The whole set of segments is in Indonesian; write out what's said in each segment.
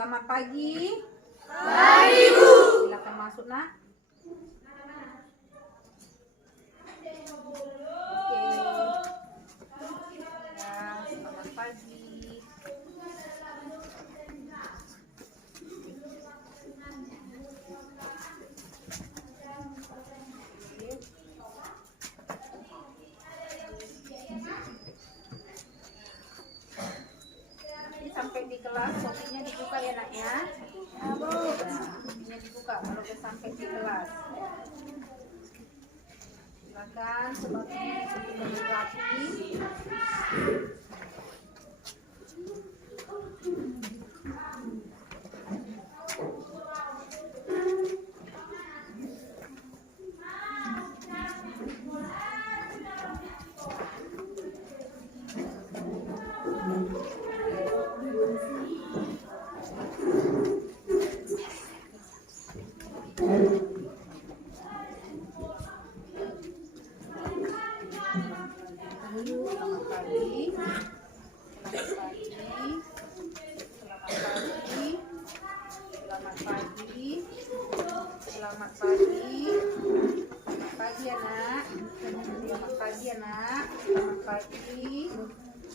Selamat pagi. Pagi, Bu. Silakan masuk, Nak. Oke. Ya, selamat pagi. Ini sampai di kelas, kopinya dibuka ya, Nak ya. Kopinya dibuka kalau udah sampai di kelas. Silakan sepatunya disusun rapi. Selamat pagi. Selamat pagi. Selamat pagi. Selamat pagi anak. Selamat pagi anak. Selamat pagi.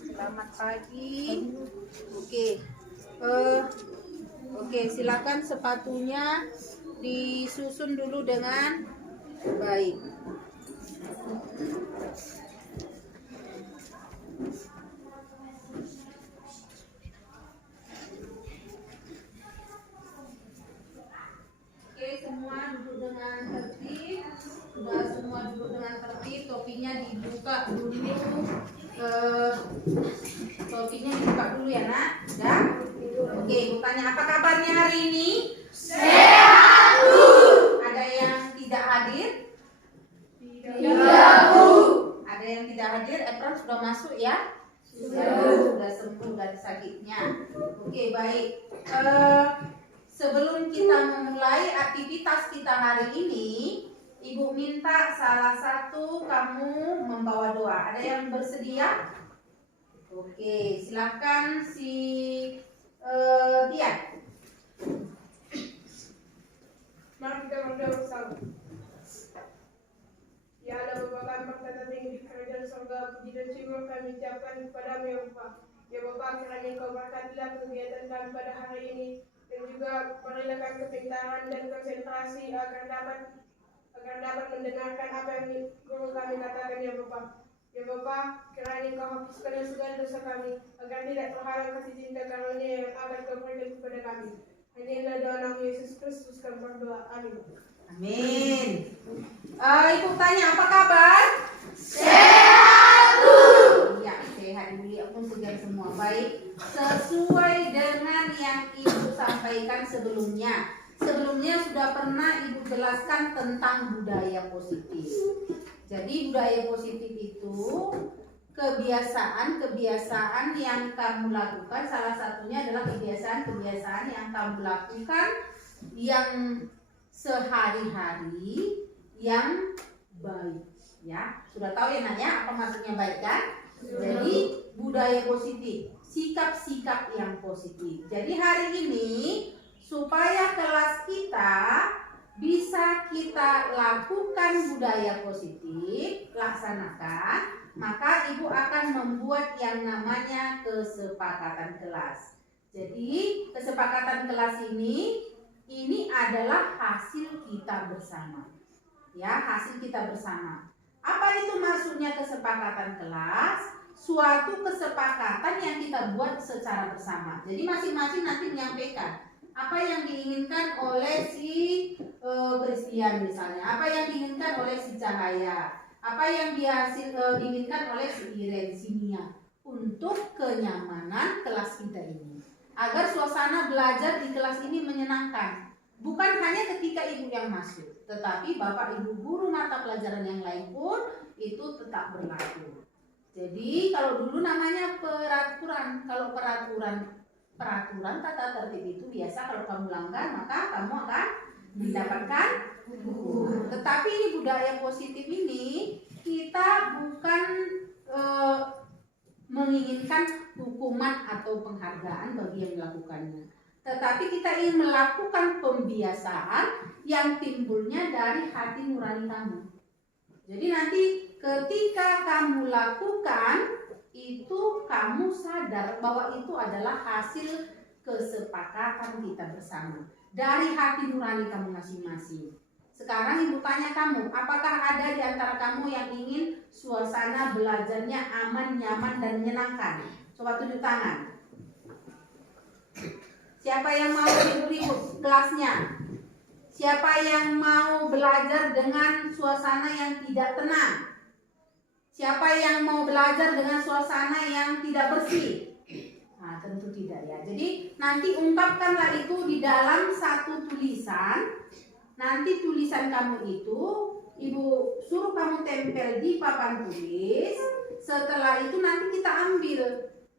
Selamat pagi. Oke, silakan sepatunya disusun dulu dengan baik. Oke, semua duduk dengan tertib. Sudah semua duduk dengan tertib. Topinya dibuka dulu. Topinya dibuka dulu ya, Nak. Sudah? Oke, Bu tanya apa kabarnya hari ini? Sehat, Bu. Ada yang tidak hadir? Tidak, Bu. Ada yang tidak hadir? Apron sudah masuk ya? Sudah sembuh dari sakitnya. Oke, baik. Sebelum kita memulai aktivitas kita hari ini, Ibu minta salah satu kamu membawa doa. Ada yang bersedia? Oke, silakan si Tian. Mari kita berdoa bersama. Ya Allah, Bapa kami berkata tinggi di kerajaan surga, puji dan syukur kami ucapkan kepadamu ya Bapa. Ya Bapa, kiranya Engkau berkatilah kegiatan kami pada hari ini, dan juga berilah kami kepintaran dan konsentrasi agar dapat mendengarkan apa yang guru kami katakan ya Bapa. Ya Bapa, kiranya Engkau hapuskan segala dosa kami, agar tidak terhalang kasih cinta karunia yang akan Kau berikan kepada kami. Hanyalah doa nama Yesus Kristus kami berdoa. Amin. Amin. Ibu tanya apa kabar? Sehat, Bu. Ya, sehat Ibu. Aku segar semua. Baik. Sesuai dengan yang Ibu sampaikan sebelumnya. Sebelumnya sudah pernah Ibu jelaskan tentang budaya positif. Jadi budaya positif itu kebiasaan-kebiasaan yang kamu lakukan. Salah satunya adalah kebiasaan-kebiasaan yang kamu lakukan yang sehari-hari yang baik, ya. Sudah tahu ya Nak ya apa maksudnya baik kan? Jadi budaya positif, sikap-sikap yang positif. Jadi hari ini supaya kelas kita bisa kita lakukan budaya positif, laksanakan, maka Ibu akan membuat yang namanya kesepakatan kelas. Jadi kesepakatan kelas ini adalah hasil kita bersama. Ya, hasil kita bersama. Apa itu maksudnya kesepakatan kelas? Suatu kesepakatan yang kita buat secara bersama. Jadi masing-masing nanti menyampaikan apa yang diinginkan oleh si Christian misalnya, apa yang diinginkan oleh si Cahaya, apa yang diinginkan oleh si Iren, si Nia, untuk kenyamanan kelas kita ini. Agar suasana belajar di kelas ini menyenangkan. Bukan hanya ketika Ibu yang masuk, tetapi Bapak Ibu guru mata pelajaran yang lain pun itu tetap berlaku. Jadi kalau dulu namanya peraturan, kalau peraturan tata tertib itu biasa kalau kamu langgar maka kamu akan mendapatkan hukuman. Tetapi ini budaya positif ini kita bukan menginginkan hukuman atau penghargaan bagi yang melakukannya. tetapi kita ingin melakukan pembiasaan yang timbulnya dari hati nurani kamu. Jadi nanti ketika kamu lakukan itu, kamu sadar bahwa itu adalah hasil kesepakatan kita bersama dari hati nurani kamu masing-masing. Sekarang ibu tanya kamu, apakah ada di antara kamu yang ingin suasana belajarnya aman, nyaman, dan menyenangkan? Coba tunjuk tangan. Siapa yang mau ribut-ribut kelasnya? Siapa yang mau belajar dengan suasana yang tidak tenang? Siapa yang mau belajar dengan suasana yang tidak bersih? Nah, tentu tidak ya. Jadi nanti ungkapkanlah itu di dalam satu tulisan. Nanti tulisan kamu itu ibu suruh kamu tempel di papan tulis. Setelah itu nanti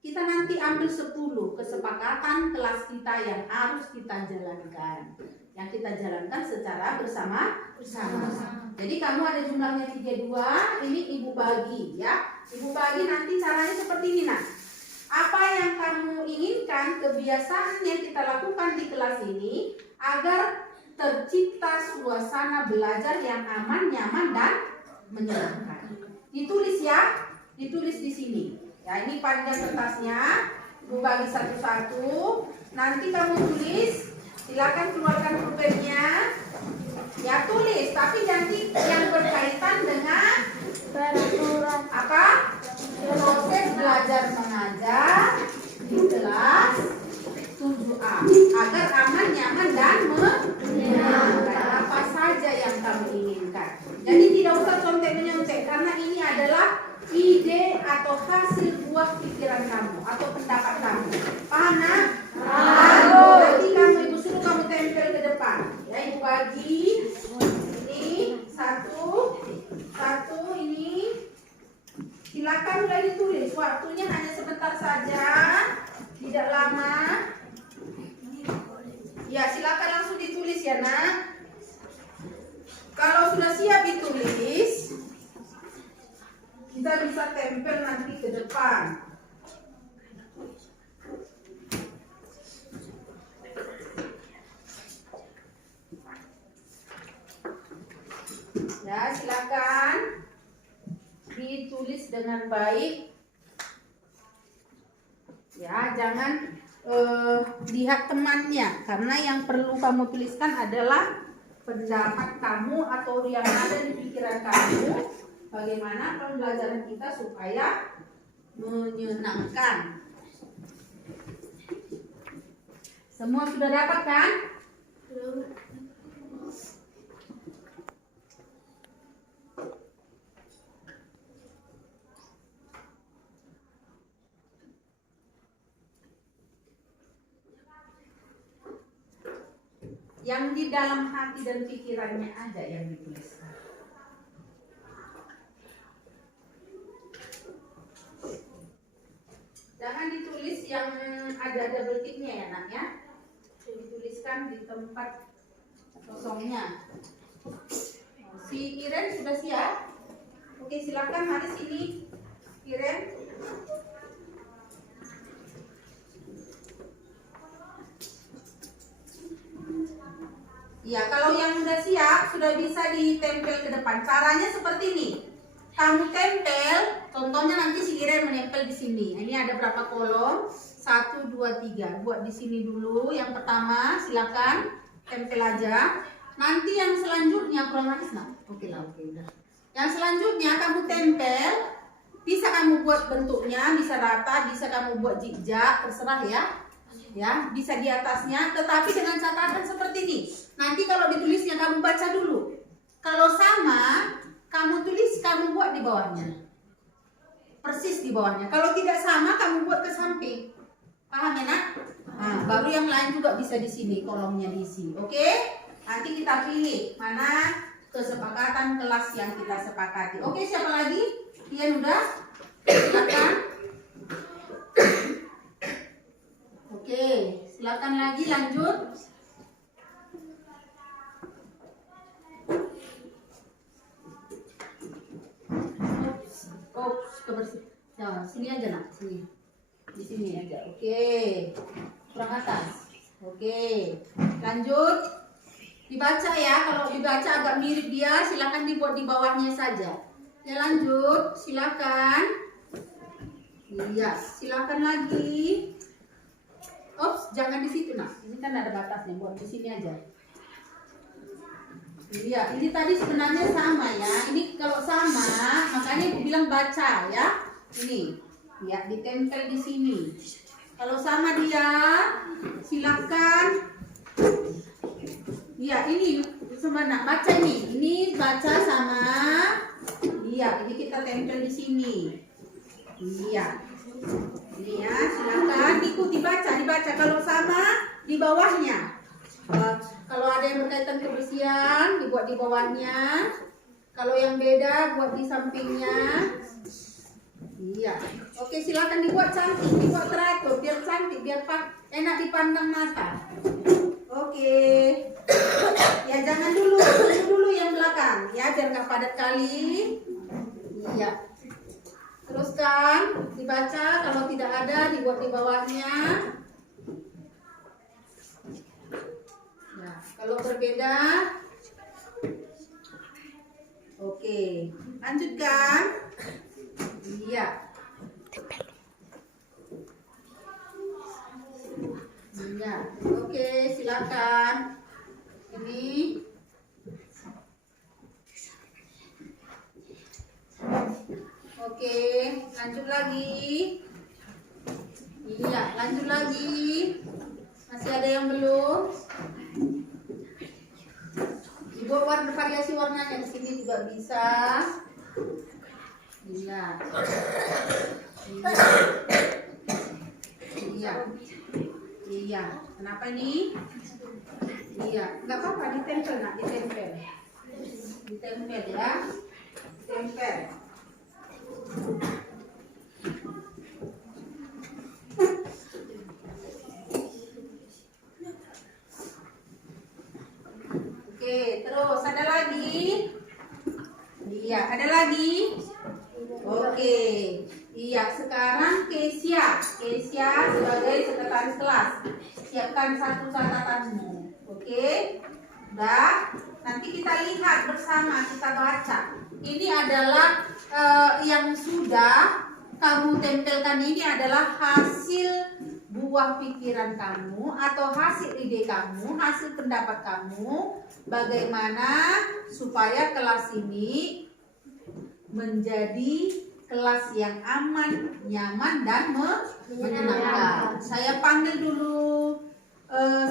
kita nanti ambil 10 kesepakatan kelas kita yang harus kita jalankan. Yang kita jalankan secara bersama. Jadi kamu ada jumlahnya 32, ini ibu bagi ya. Ibu bagi nanti caranya seperti ini nak. Apa yang kamu inginkan, kebiasaan yang kita lakukan di kelas ini agar tercipta suasana belajar yang aman, nyaman, dan menyenangkan. Ditulis ya, ditulis di sini. Ya, ini panjang kertasnya, ibu bagi satu-satu. Nanti kamu tulis, silakan keluarkan pulpennya. Ya tulis, tapi nanti yang berkaitan dengan Peraturan. apa? Proses belajar mengajar di kelas 7A agar aman, nyaman, dan menyenangkan. Apa saja yang kamu inginkan. Jadi tidak usah contek-menyontek karena ini adalah ide atau hasil buah pikiran kamu atau pendapat kamu. Paham nak? Paham. Nanti kamu ibu suruh kamu tempel ke depan. Ya ibu bagi. Ini satu ini. Silakan mulai ditulis. Waktunya hanya sebentar saja, tidak lama. Ya silakan langsung ditulis ya nak. Kalau sudah siap ditulis, kita bisa tempel nanti ke depan. Ya, silakan ditulis dengan baik. Ya, jangan lihat temannya, karena yang perlu kamu tuliskan adalah pendapat kamu atau yang ada di pikiran kamu. Bagaimana pembelajaran kita supaya menyenangkan. Semua sudah dapat kan? Yang di dalam hati dan pikirannya aja yang dituliskan. Jangan ditulis yang ada double ticknya ya nak ya. Dituliskan di tempat kosongnya. Si Iren sudah siap? Oke silakan mari sini Iren. Ya, kalau yang sudah siap sudah bisa ditempel ke depan. Caranya seperti ini. Kamu tempel, contohnya nanti si Iren menempel di sini. Ini ada berapa kolom? 1, 2, 3. Buat di sini dulu. Yang pertama, silakan tempel aja. Nanti yang selanjutnya kurang habis nak? Oke lah, oke udah. Yang selanjutnya kamu tempel. Bisa kamu buat bentuknya, bisa rata, bisa kamu buat zigzag, terserah ya. Ya, bisa di atasnya, tetapi dengan catatan seperti ini. Nanti kalau ditulisnya kamu baca dulu. Kalau sama, kamu tulis, kamu buat di bawahnya. Persis di bawahnya. Kalau tidak sama, kamu buat ke samping. Paham ya nak? Nah, baru yang lain juga bisa di sini, kolomnya diisi. Oke? Nanti kita pilih mana kesepakatan kelas yang kita sepakati. Oke, siapa lagi? Ian udah? Silakan. Oke, silakan lagi lanjut. Kebersih. Nah, sini aja nak, sini. Di sini aja. Oke. Kurang atas. Oke, lanjut. Dibaca ya, kalau dibaca agak mirip dia, silakan dibuat di bawahnya saja. Ya lanjut, silakan. Iya, silakan lagi. Ops, jangan di situ nak. Ini kan ada batasnya, buat di sini aja. Iya, ini tadi sebenarnya sama ya. Ini kalau sama, makanya aku bilang baca ya. Ini, ya ditempel di sini. Kalau sama dia, silakan. Iya, ini sebenarnya baca nih. Ini baca sama. Iya, ini kita tempel di sini. Iya. Ini ya, silakan ikuti dibaca. Kalau sama di bawahnya. Kalau ada yang berkaitan kebersihan dibuat di bawahnya. Kalau yang beda buat di sampingnya. Iya. Oke, silakan dibuat cantik, dibuat teratur, biar cantik, biar enak dipandang mata. Oke. Ya jangan dulu yang belakang ya, biar nggak padat kali. Iya. Teruskan dibaca, kalau tidak ada dibuat di bawahnya. Nah, kalau berbeda, oke, lanjutkan. Iya. Iya, oke, silakan. Ini. Oke, lanjut lagi. Iya, lanjut lagi. Masih ada yang belum? Dibuat warna variasi warnanya di sini juga bisa. Iya. Iya. Iya. Kenapa nih? Iya, nggak apa-apa, ditempel nak, ditempel. Ditempel ya. Ditempel. Oke, terus ada lagi? Iya, ada lagi? Oke. Iya, sekarang Kesia sebagai sekretaris kelas. Siapkan satu catatanmu. Oke? Udah? Nanti kita lihat bersama, kita baca. Ini adalah yang sudah kamu tempelkan, ini adalah hasil buah pikiran kamu atau hasil ide kamu, hasil pendapat kamu, bagaimana supaya kelas ini menjadi kelas yang aman, nyaman, dan menyenangkan. Saya panggil dulu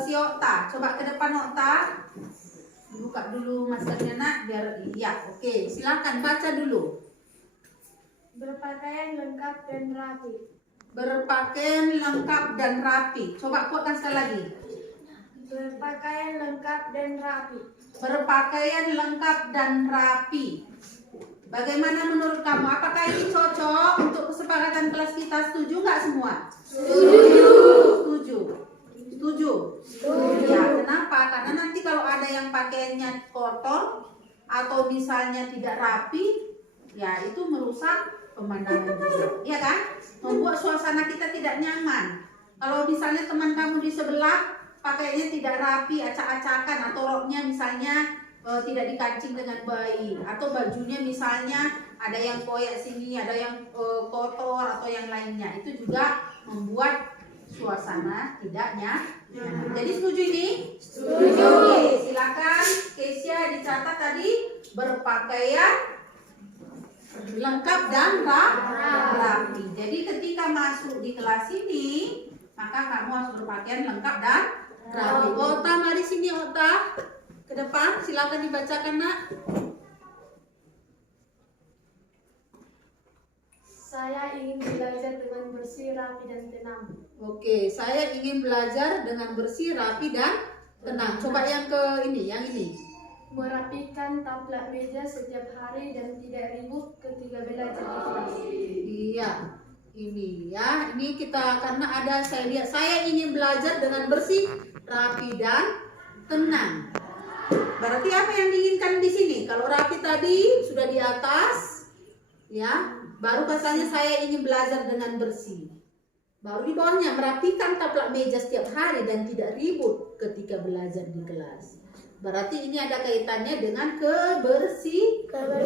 si Okta. Coba ke depan Okta. Buka dulu maskernya nak, biar iya. Oke, silakan baca dulu. Berpakaian lengkap dan rapi. Berpakaian lengkap dan rapi. Coba kuatkan sekali lagi. Berpakaian lengkap dan rapi. Berpakaian lengkap dan rapi. Bagaimana menurut kamu? Apakah ini cocok untuk kesepakatan kelas kita? Setuju nggak semua? Setuju. Setuju. Setuju. Setuju. Ya, kenapa? Karena nanti kalau ada yang pakaiannya kotor atau misalnya tidak rapi, ya itu merusak pemandangan juga, ya kan? Membuat suasana kita tidak nyaman. Kalau misalnya teman kamu di sebelah pakainya tidak rapi, acak-acakan, atau roknya misalnya tidak dikancing dengan baik, atau bajunya misalnya ada yang koyak sini, ada yang kotor atau yang lainnya, itu juga membuat suasana tidak nyaman. Jadi setuju ini? Setuju. Oke, silakan Kesia dicatat tadi berpakaian lengkap dan rapi. Jadi ketika masuk di kelas ini, maka kamu harus berpakaian lengkap dan rapi. Okta, mari sini Okta. Ke depan, silakan dibacakan nak. Saya ingin belajar dengan bersih, rapi, dan tenang. Oke, saya ingin belajar dengan bersih, rapi, dan tenang. Coba yang ke ini, yang ini. Merapikan taplak meja setiap hari dan tidak ribut ketika belajar di kelas. Iya, ini ya. Ini kita karena ada saya lihat saya ingin belajar dengan bersih, rapi, dan tenang. Berarti apa yang diinginkan di sini? Kalau rapi tadi sudah di atas, ya. Baru katanya saya ingin belajar dengan bersih. Baru di bawahnya, merapikan taplak meja setiap hari dan tidak ribut ketika belajar di kelas. Berarti ini ada kaitannya dengan kebersihan.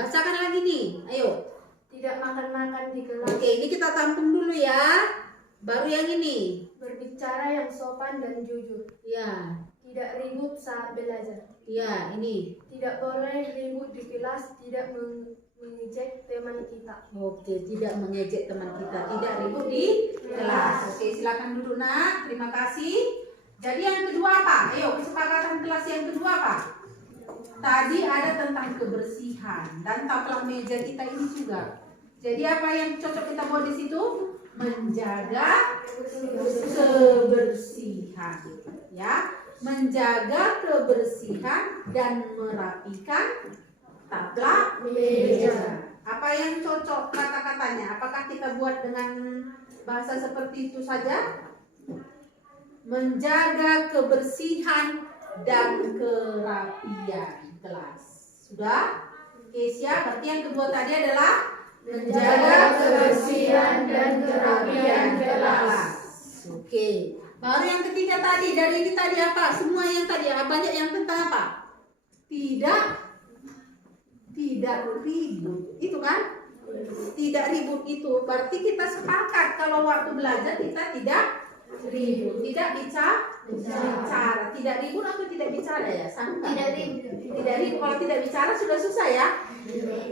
Bacakan lagi nih, ayo. Tidak makan-makan di kelas. Oke, ini kita tampung dulu ya. Baru yang ini. Berbicara yang sopan dan jujur. Ya, Tidak ribut saat belajar. ya ini. Tidak boleh ribut di kelas. Tidak mengejek teman kita. Oke, tidak mengejek teman kita, tidak ribut di kelas. Oke, silakan duduk nak. Terima kasih. Jadi yang kedua apa? Ayo, kesepakatan kelas yang kedua apa? Tadi ada tentang kebersihan dan taplak meja kita ini juga. Jadi apa yang cocok kita buat di situ? Menjaga kebersihan, ya, menjaga kebersihan dan merapikan taplak meja. Apa yang cocok kata-katanya? Apakah kita buat dengan bahasa seperti itu saja? Menjaga kebersihan dan kerapian kelas. Sudah? Kesia, berarti yang kedua tadi adalah menjaga kebersihan dan kerapian kelas. Oke. Baru yang ketiga tadi, dari ini tadi apa? Semua yang tadi, banyak yang tentang apa? Tidak ribut. Itu kan? Tidak ribut itu. Berarti kita sepakat kalau waktu belajar kita tidak ribut, tidak bicara. Tidak ribut atau tidak bicara ya? Sama. Tidak ribut. Kalau tidak bicara sudah susah ya.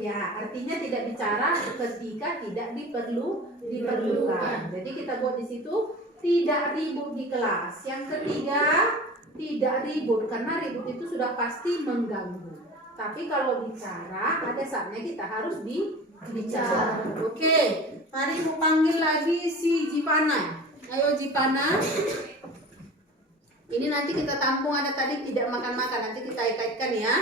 Ya, artinya tidak bicara ketika tidak diperlukan. Jadi kita buat di situ tidak ribut di kelas. Yang ketiga, tidak ribut karena ribut itu sudah pasti mengganggu. Tapi kalau bicara ada saatnya kita harus bicara. Oke, mari aku panggil lagi si Jipana. Ayo Jipana. Ini nanti kita tampung, ada tadi tidak makan-makan, nanti kita kaitkan ya.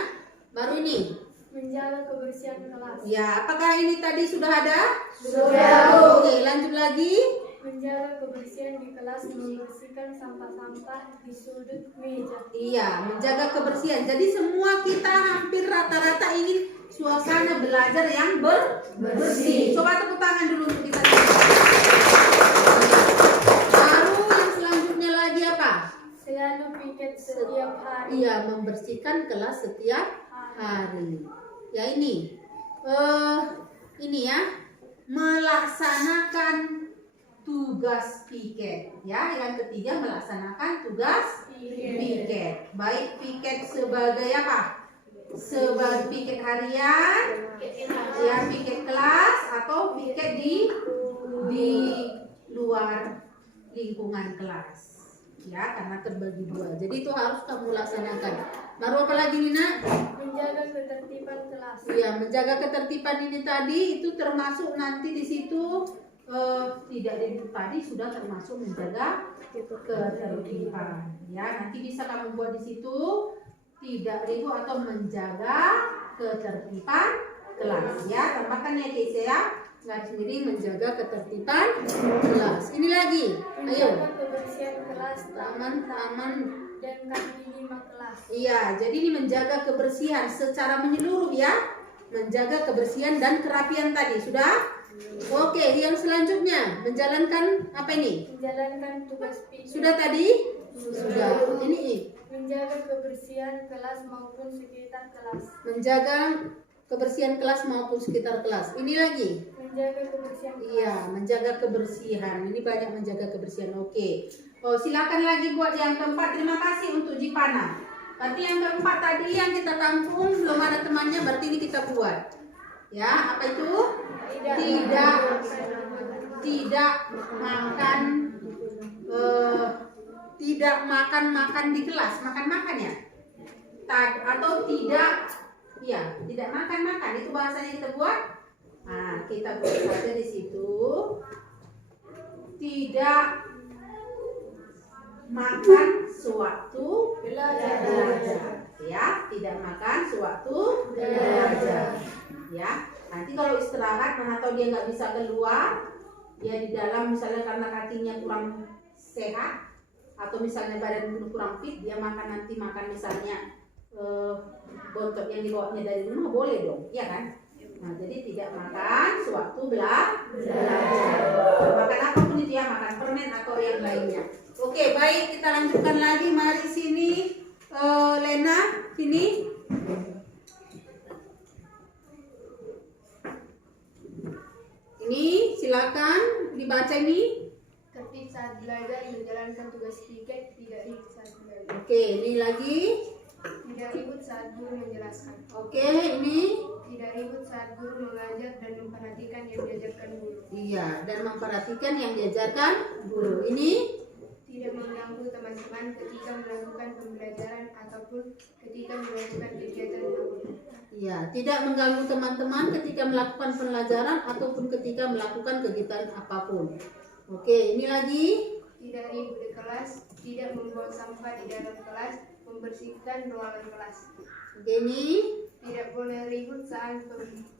Baru ini. Menjaga kebersihan kelas. Ya, apakah ini tadi sudah ada? Sudah. Oke, lanjut lagi. Menjaga kebersihan di kelas, membersihkan sampah-sampah di sudut meja. Iya, menjaga kebersihan. Jadi semua kita hampir rata-rata ingin suasana belajar yang bersih. Coba tepuk tangan dulu untuk kita. Baru yang selanjutnya lagi apa? Selalu piket setiap hari. Iya, membersihkan kelas setiap hari. Ya ini ya, melaksanakan tugas piket. Ya, yang ketiga melaksanakan tugas piket. Baik piket sebagai apa? Sebagai piket harian, ya piket kelas atau piket di luar lingkungan kelas. Ya, karena terbagi dua. Jadi itu harus kamu laksanakan. Baru apa lagi Nina? Menjaga ketertiban kelas. Iya, menjaga ketertiban ini tadi itu termasuk nanti di situ tidak ribut tadi sudah termasuk menjaga ketertiban. Ya, nanti bisa kamu buat di situ tidak ribut atau menjaga ketertiban kelas. Ya, tambahkan ya guys ya. Garis miring menjaga ketertiban kelas. Ini lagi. Ayo. Menjaga kebersihan kelas, Taman dan kaki lima kelas. Iya, jadi ini menjaga kebersihan secara menyeluruh ya. Menjaga kebersihan dan kerapian tadi. Sudah? Oke, yang selanjutnya menjalankan apa ini? Menjalankan tugas piket. Sudah tadi? Sudah. Ini Menjaga kebersihan kelas maupun sekitar kelas. menjaga kebersihan kelas maupun sekitar kelas. Ini lagi. Menjaga kebersihan kelas. Iya, menjaga kebersihan. Ini banyak menjaga kebersihan. Oke. Oh, silakan lagi buat yang keempat. Terima kasih untuk Jipana. Berarti yang keempat tadi yang kita tampung belum ada temannya, berarti ini kita buat. Ya, apa itu? Tidak makan di kelas. Makan ya? Atau tidak makan. Itu bahasanya kita buat. Nah, kita buat saja di situ. Tidak makan sewaktu belajar. Ya, tidak makan sewaktu belajar. Ya, nanti kalau istirahat atau dia nggak bisa keluar, dia di dalam misalnya karena kakinya kurang sehat atau misalnya badan kurang fit, dia makan misalnya bontot yang dibawanya dari rumah boleh dong, ya kan? Nah, jadi tidak makan sewaktu belajar. Makan apapun itu ya, makan permen atau yang lainnya. Oke, baik, kita lanjutkan lagi. Mari sini, Lena, sini. Ini silakan dibaca ini. Tertib saat belajar, menjalankan tugas piket, tidak ribut saat belajar. Oke, ini lagi. Tidak ribut saat guru menjelaskan. Oke, ini. Tidak ribut saat guru mengajar dan memperhatikan yang diajarkan guru. Iya, dan memperhatikan yang diajarkan guru. Ini. Tidak mengganggu teman-teman ketika melakukan pembelajaran ataupun ketika melakukan kegiatan apapun. Iya, tidak mengganggu teman-teman ketika melakukan pembelajaran ataupun ketika melakukan kegiatan apapun. Oke, ini lagi. Tidak ribut di kelas, tidak membuang sampah di dalam kelas, membersihkan ruangan kelas. Oke, ini. Tidak boleh ribut saat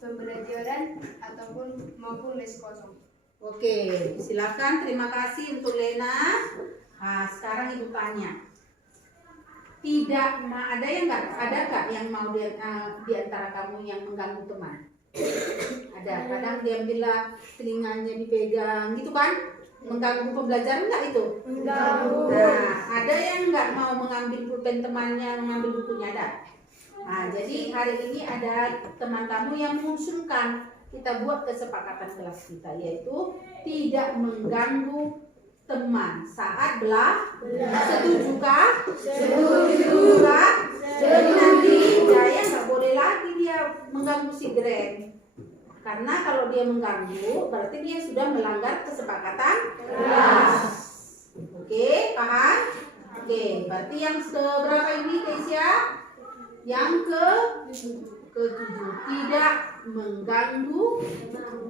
pembelajaran ataupun maupun les kosong. Oke, silakan. Terima kasih untuk Lena. Nah, sekarang ibu tanya. Tidak, ada yang yang mau di antara kamu yang mengganggu teman? Ada. Kadang dia bilang telinganya dipegang, gitu kan? Mengganggu pembelajaran nggak itu? Mengganggu. Nah, ada yang nggak mau mengambil pulpen temannya, mengambil bukunya, ada? Nah, jadi hari ini ada teman kamu yang mengusulkan kita buat kesepakatan kelas kita, yaitu tidak mengganggu teman saat belajar. Setuju kah? Setuju kah? Jadi nanti Jaya nggak boleh lagi dia mengganggu si Gren. Karena kalau dia mengganggu, berarti dia sudah melanggar kesepakatan kelas. Oke, paham? Oke, berarti yang seberapa ini, Kesia? Yang ke-7. Tidak mengganggu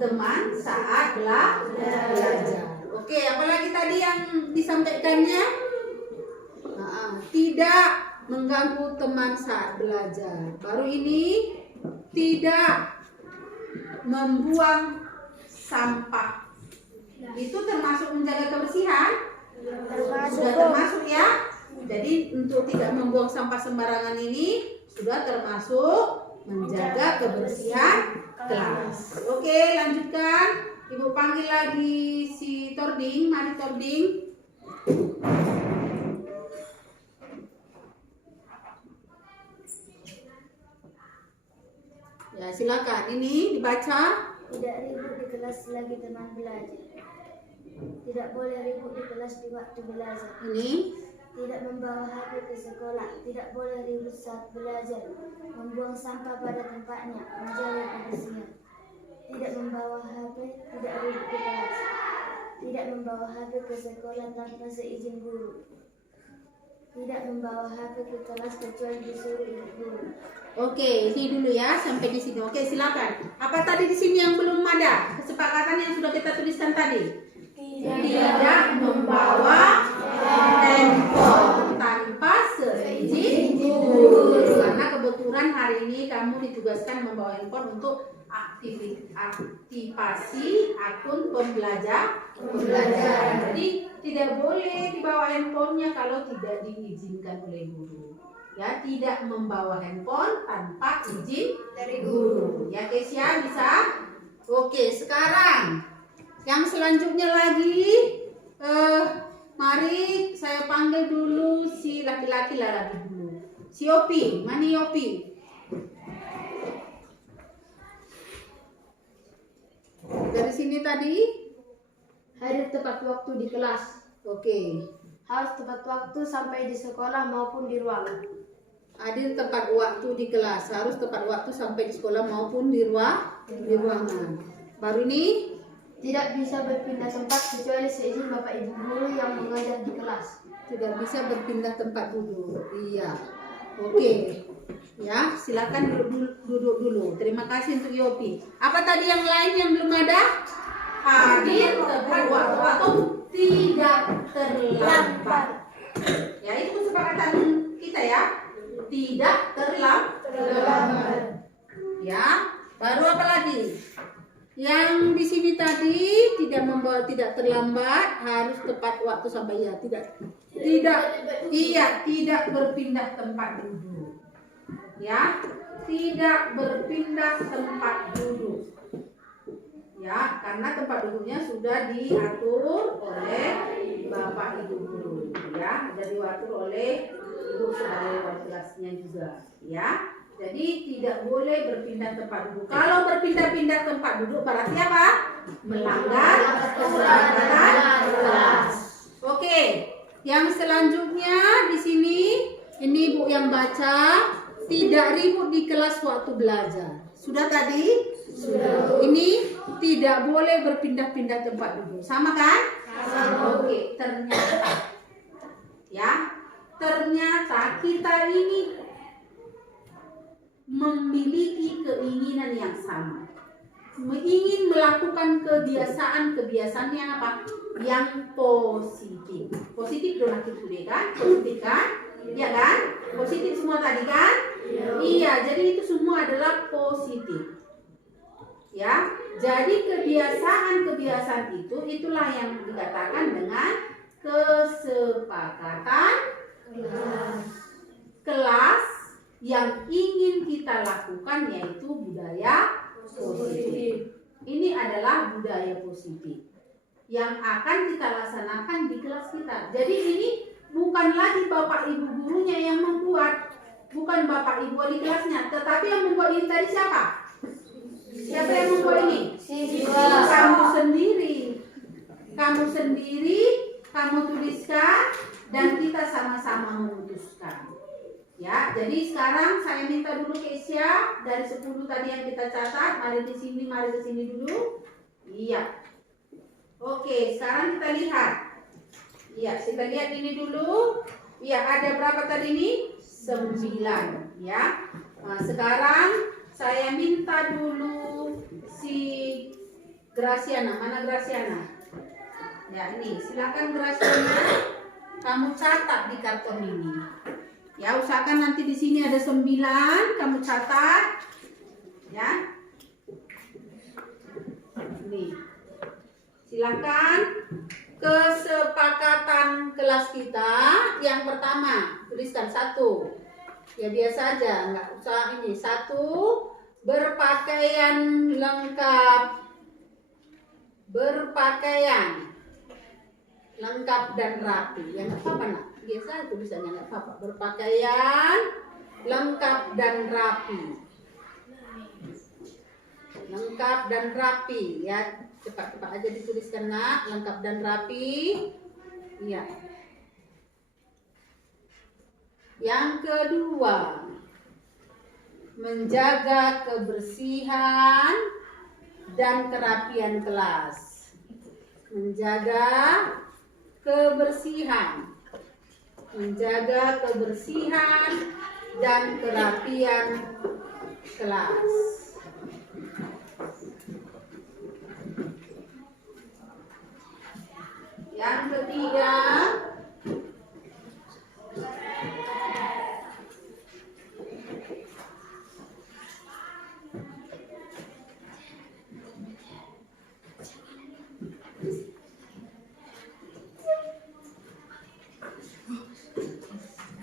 teman saat belajar. Oke, apalagi tadi yang disampaikannya? Tidak mengganggu teman saat belajar. Baru ini, tidak membuang sampah. Itu termasuk menjaga kebersihan? Sudah termasuk ya. Jadi untuk tidak membuang sampah sembarangan ini sudah termasuk menjaga kebersihan kelas. Oke, lanjutkan. Ibu panggil lagi si Tording. Mari Tording. Ya, silakan. Ini dibaca. Tidak ribut di kelas selagi teman belajar. Tidak boleh ribut di kelas di waktu belajar. Ini. Tidak membawa HP ke sekolah. Tidak boleh ribut saat belajar. Membuang sampah pada tempatnya. Menjaga kebersihan. Tidak membawa HP. Tidak ribut di kelas. Tidak membawa HP ke sekolah tanpa seizin guru. Tidak membawa HP ke kelas kecuali disuruh ibu guru. Oke, ini dulu ya, sampai di sini. Oke, silakan. Apa tadi di sini yang belum ada? Kesepakatan yang sudah kita tuliskan tadi. Tidak membawa handphone tanpa seizin guru. Karena kebetulan hari ini kamu ditugaskan membawa handphone untuk aktivasi akun pembelajar. Jadi tidak boleh dibawa handphonenya kalau tidak diizinkan oleh guru. Ya, tidak membawa handphone tanpa izin dari guru. Ya, Kesia bisa? Oke, sekarang yang selanjutnya lagi, mari saya panggil dulu si laki-laki lagi dulu. Si Yopi, mana Yopi? Dari sini tadi Hadir tepat waktu di kelas. Oke. Harus tepat waktu sampai di sekolah maupun di ruangan. Hadir tepat waktu di kelas, harus tepat waktu sampai di sekolah maupun di ruangan. Baru ini Tidak bisa berpindah tempat kecuali seizin Bapak Ibu guru yang mengajar di kelas. tidak bisa berpindah tempat duduk. Iya. Oke. Ya, silakan duduk dulu. Terima kasih untuk Yopi. Apa tadi yang lain yang belum ada? Hadir tepat waktu atau tidak terlambat. Ya, itu kesepakatan kita ya. Tidak terlambat. Ya, baru apa lagi? Yang di sini tadi tidak terlambat, harus tepat waktu sampai ya, tidak berpindah tempat duduk. Ya. tidak berpindah tempat duduk. Ya, karena tempat duduknya sudah diatur oleh Bapak Ibu guru, ya, sudah diatur oleh Ibu sebagai wali kelasnya juga, ya. Jadi tidak boleh berpindah tempat duduk. Kalau berpindah-pindah tempat duduk berarti apa? Melanggar kesepakatan kelas. Oke, yang selanjutnya di sini ini Bu yang baca, tidak ribut di kelas waktu belajar. Sudah tadi? Sudah. Ini tidak boleh berpindah-pindah tempat duduk. Sama kan? Sama. Oke, ternyata ya, ternyata kita ini memiliki keinginan yang sama. Ingin melakukan kebiasaan-kebiasaan yang apa? Yang positif. Positif donatif today kan? Positif kan? Iya kan? Positif semua tadi kan? Iya, jadi itu semua adalah positif. Ya, jadi kebiasaan-kebiasaan itulah yang dikatakan dengan kesepakatan kelas yang ingin kita lakukan, yaitu budaya positif. Ini adalah budaya positif yang akan kita laksanakan di kelas kita. Jadi ini bukan lagi Bapak Ibu gurunya yang membuat, bukan Bapak Ibu wali kelasnya, tetapi yang membuat ini tadi siapa? Siapa yang membuat ini? Kamu sendiri. Kamu sendiri, kamu tuliskan dan kita sama-sama memutuskan. Ya, jadi sekarang saya minta dulu Kesia dari 10 tadi yang kita catat, mari ke sini dulu. Iya. Oke, sekarang kita lihat. Iya, kita lihat ini dulu. Iya, ada berapa tadi ini? 9, ya. Nah, sekarang saya minta dulu si Graciana. Mana Graciana? Ya, ini. Silakan Graciana. Kamu catat di karton ini. Ya, usahakan nanti di sini ada 9, kamu catat. Ya. Nih. Silakan. Kesepakatan kelas kita yang pertama, tuliskan 1. Ya biasa aja, nggak usah ini. 1, berpakaian lengkap. Berpakaian lengkap dan rapi. Ya nggak apa-apa nak. Biasa tulisannya nggak apa-apa. Berpakaian lengkap dan rapi. Lengkap dan rapi, ya. Cepat-cepat aja dituliskan nak, lengkap dan rapi. Iya. Yang kedua, menjaga kebersihan dan kerapian kelas. Menjaga kebersihan. Menjaga kebersihan dan kerapian kelas. Yang ketiga,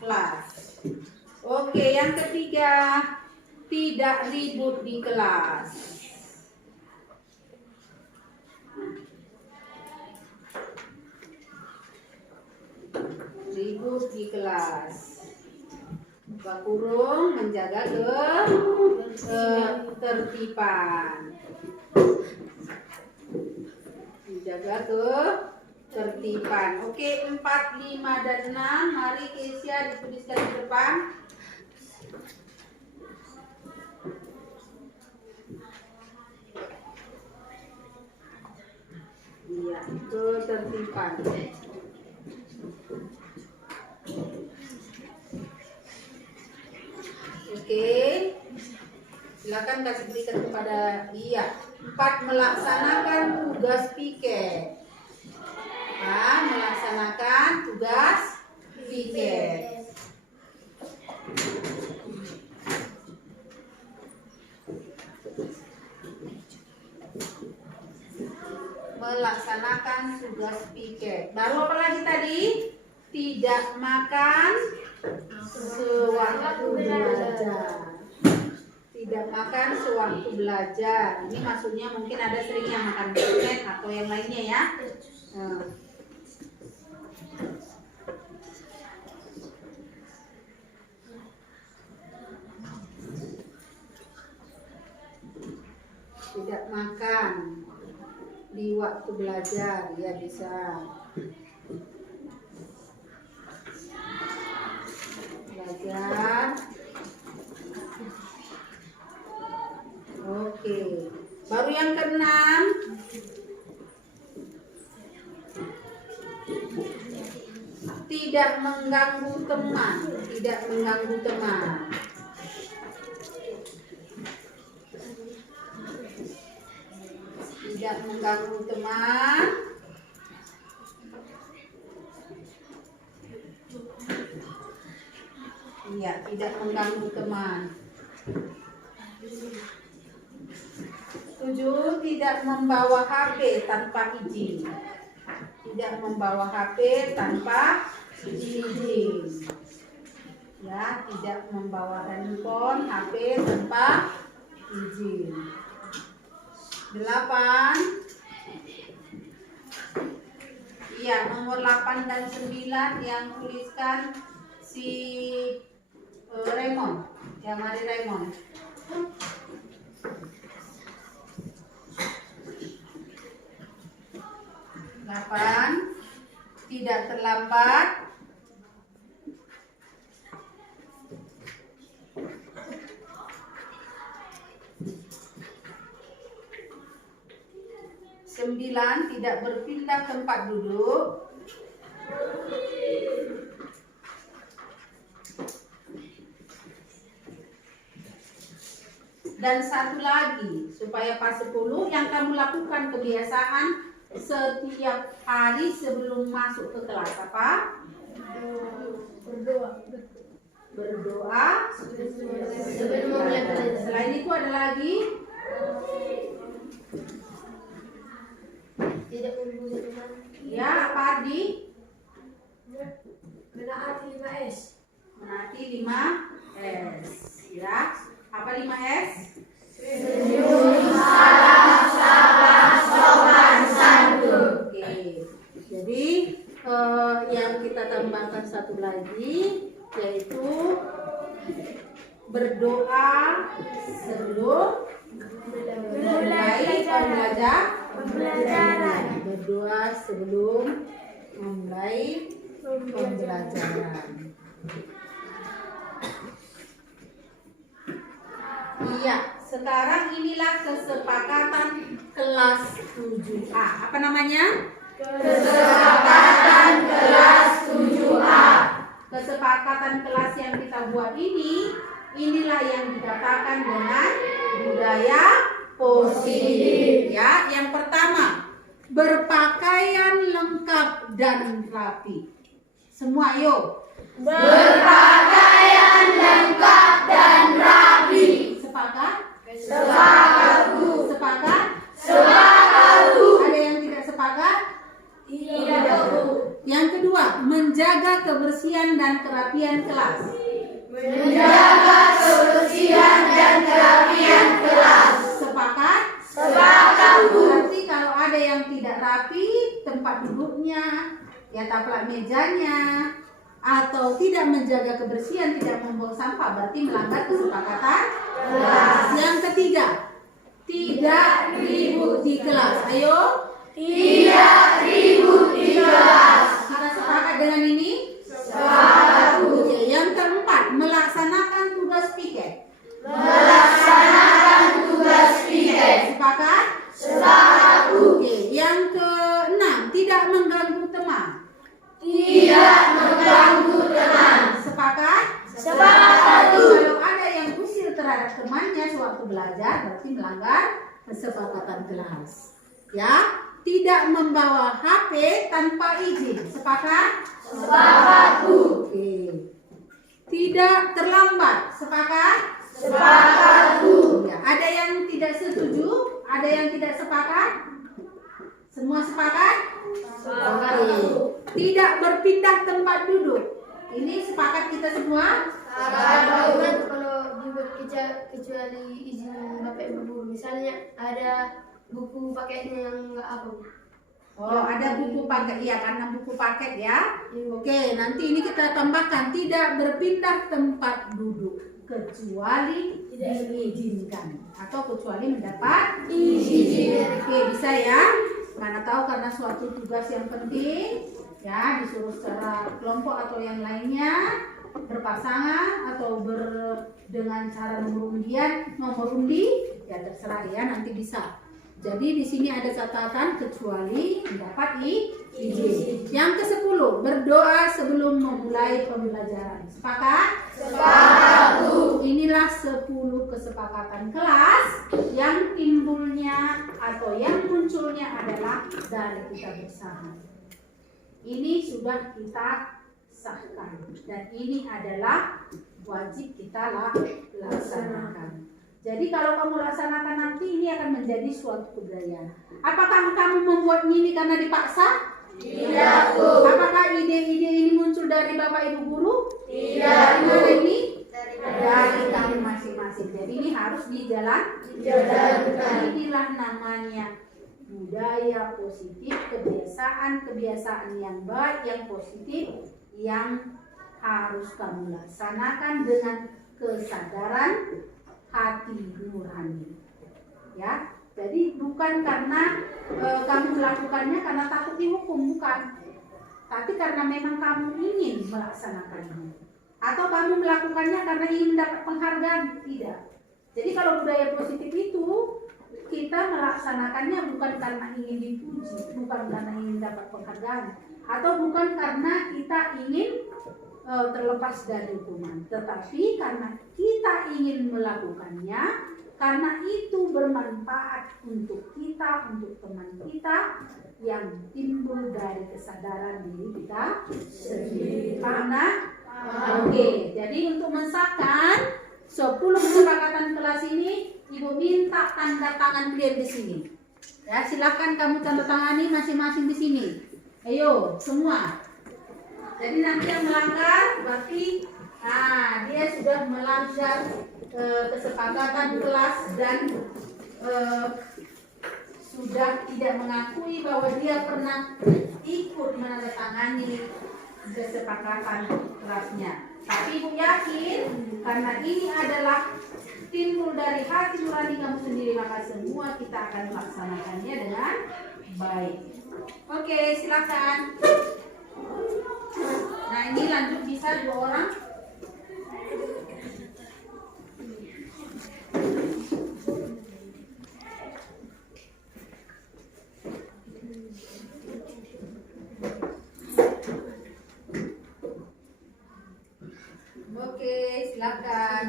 kelas. Oke, yang ketiga, tidak ribut di kelas. Ribut di kelas. Buka kurung, menjaga ketertiban. Menjaga ketertiban. Oke, 4, 5, dan 6. Mari Kesia dituliskan di depan. Iya, ketertiban. Oke, silakan kasih berikan kepada dia. 4, melaksanakan tugas piket. Melaksanakan tugas piket. Melaksanakan tugas piket. Baru apa lagi tadi? Tidak makan sewaktu belajar. Tidak makan sewaktu belajar. Ini maksudnya mungkin ada sering yang makan biskuit atau yang lainnya ya. Tidak makan di waktu belajar, ya bisa. Belajar. Oke. Baru yang keenam. Tidak mengganggu teman. Tidak mengganggu teman. Tidak mengganggu teman. Iya, tidak mengganggu teman. 7. Tidak membawa HP tanpa izin. Tidak membawa HP tanpa izin. Ya, tidak membawa handphone, HP tanpa izin. 8. Iya, nomor 8 dan 9 yang tuliskan si Raymond, yang Mari Raymond. 8. Tidak terlambat. 9. Tidak berpindah tempat duduk. 1 lagi supaya pas 10 yang kamu lakukan kebiasaan setiap hari sebelum masuk ke kelas apa? Berdoa sebelum mulai belajar. Selain itu ada lagi? Tidak membunuh teman. Ya, apa Ardi? Menaati 5S. Menaati 5S. Ya, apa 5S? Oke, jadi yang kita tambahkan satu lagi yaitu berdoa sebelum mulai pembelajaran. Berdoa sebelum memulai pembelajaran. Iya, sekarang inilah kesepakatan kelas 7A. Apa namanya? Kesepakatan kelas 7A. Kesepakatan kelas yang kita buat inilah yang dikatakan dengan budaya positif. Ya, yang pertama, berpakaian lengkap dan rapi. Semua yuk. Berpakaian lengkap dan rapi. Sepakat? Sepakat, Bu. Sepakat? Sepakat, Bu. Ada yang tidak sepakat? Tidak, Bu. Yang kedua, menjaga kebersihan dan kerapian kelas. Menjaga kebersihan dan kerapian kelas. Sepakat? Sepakat, Bu. Berarti kalau ada yang tidak rapi, tempat duduknya, ya taplak mejanya, atau tidak menjaga kebersihan, tidak membuang sampah, berarti melanggar kesepakatan kelas. Yang ketiga, tidak ribut di kelas. Ayo. Tidak ribut di kelas. Kita sepakat dengan ini? Sepakat. Oke. Yang keempat, melaksanakan tugas piket. Melaksanakan tugas piket. Sepakat? Sepakat. Oke. Yang keenam, tidak mengganggu teman. Tidak mengganggu teman. Sepakat? Sepakat. Kalau ada yang usil terhadap temannya sewaktu belajar, berarti melanggar kesepakatan kelas. Ya, tidak membawa HP tanpa izin. Sepakat? Sepakat, Bu. Oke. Tidak terlambat. Sepakat? Sepakat, Bu. Ya, ada yang tidak setuju? Ada yang tidak sepakat? Semua sepakat? Sepakat. Tidak berpindah tempat duduk. Ini sepakat kita semua? Kalau dibuat kecuali buku paketnya yang nggak apa Bu? Oh, ada buku paket, iya karena buku paket ya. Oke, nanti ini kita tambahkan tidak berpindah tempat duduk kecuali diizinkan atau kecuali mendapat izin. Oke, bisa ya. Mana tahu karena suatu tugas yang penting ya disuruh secara kelompok atau yang lainnya berpasangan atau dengan cara nomor undi ya terserah ya nanti bisa. Jadi di sini ada catatan kecuali mendapat izin. Yang ke-10, berdoa sebelum memulai pembelajaran. Sepakat? Sepakat. Inilah 10 kesepakatan kelas yang timbulnya atau yang munculnya adalah dari kita bersama. Ini sudah kita sahkan dan ini adalah wajib kita laksanakan. Jadi kalau kamu laksanakan nanti ini akan menjadi suatu kebudayaan. Apakah kamu membuat ini karena dipaksa? Tidak, Bu. Apakah ide-ide ini muncul dari Bapak Ibu guru? Tidak. Dari mana ini? Dari kamu masing-masing. Jadi ini harus dijalankan. Inilah namanya budaya positif, kebiasaan yang baik, yang positif, yang harus kamu laksanakan dengan kesadaran hati nurani, ya. Jadi bukan karena kamu melakukannya karena takut dihukum, bukan. Tapi karena memang kamu ingin melaksanakannya, atau kamu melakukannya karena ingin mendapat penghargaan, tidak. Jadi kalau budaya positif itu kita melaksanakannya bukan karena ingin dipuji, bukan karena ingin mendapat penghargaan, atau bukan karena kita ingin terlepas dari hukuman, tetapi karena kita ingin melakukannya, karena itu bermanfaat untuk kita, untuk teman kita yang timbul dari kesadaran diri kita sendiri. Paham? Oke, jadi untuk mensahkan 10 kesepakatan kelas ini, Ibu minta tanda tangan kalian di sini. Ya, silakan kamu tanda tangani masing-masing di sini. Ayo, semua. Jadi nanti yang melanggar berarti dia sudah melanggar kesepakatan kelas dan sudah tidak mengakui bahwa dia pernah ikut menandatangani kesepakatan kelasnya. Tapi Ibu yakin karena ini adalah timbul dari hati nurani kamu sendiri, maka semua kita akan melaksanakannya dengan baik. Oke, silakan. Nah, ini lanjut bisa 2 orang. Oke, silakan.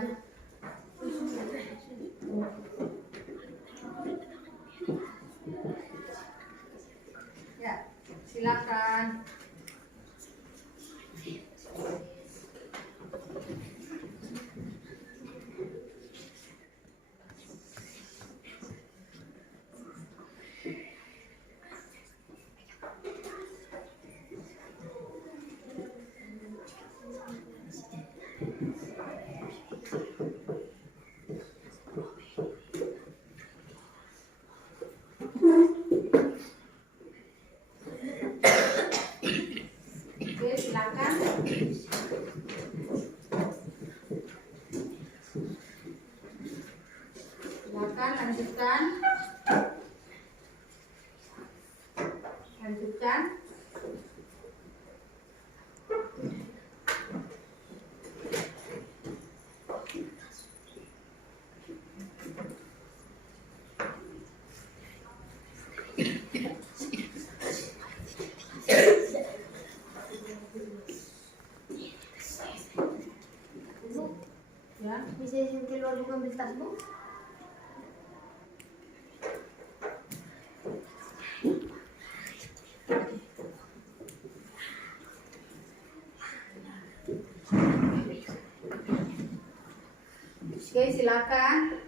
Ya, silakan. Oke, silakan. Silakan lanjutkan. Lanjutkan. Ya, Bisa izin keluar bukan ambil tas Bu? oke, silakan.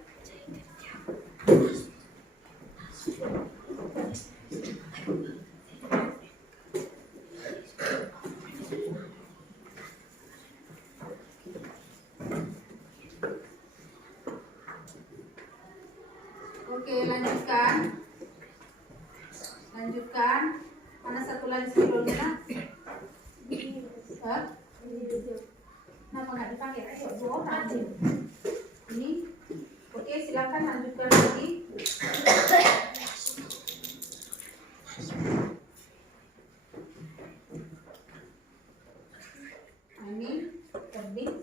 Oke, lanjutkan. Lanjutkan. Mana satu lagi spidolnya? Hah? Kenapa nggak dipakai? Ayo, dua orang. Ini. Oke, silakan lanjutkan lagi. Ini terbit.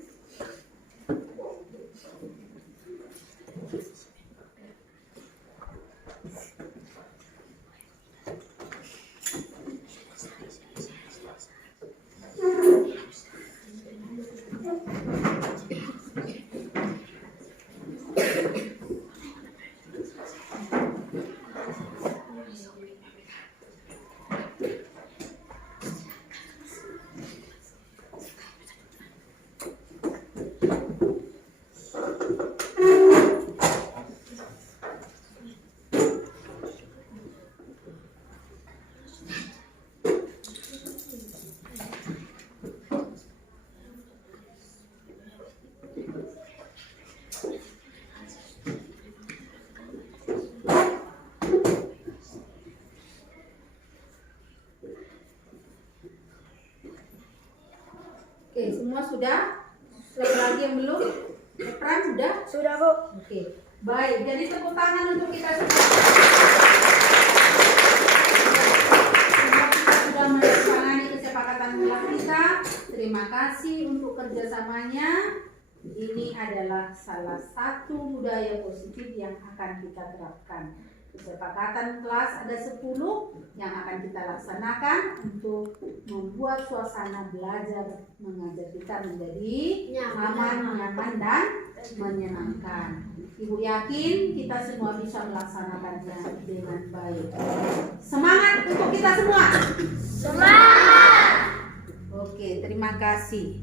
Oke, semua sudah? Lagi lagi yang belum? Peran sudah? Sudah, Bu. Oke, baik. Jadi tepuk tangan untuk kita semua. Semua kita sudah menandatangani kesepakatan mutlak kita. Terima kasih untuk kerjasamanya. Ini adalah salah satu budaya positif yang akan kita terapkan. Kesepakatan kelas ada 10 yang akan kita laksanakan untuk membuat suasana belajar mengajar kita menjadi aman, nyaman, dan menyenangkan. Ibu yakin kita semua bisa melaksanakannya dengan baik. Semangat untuk kita semua. Semangat! Oke, terima kasih.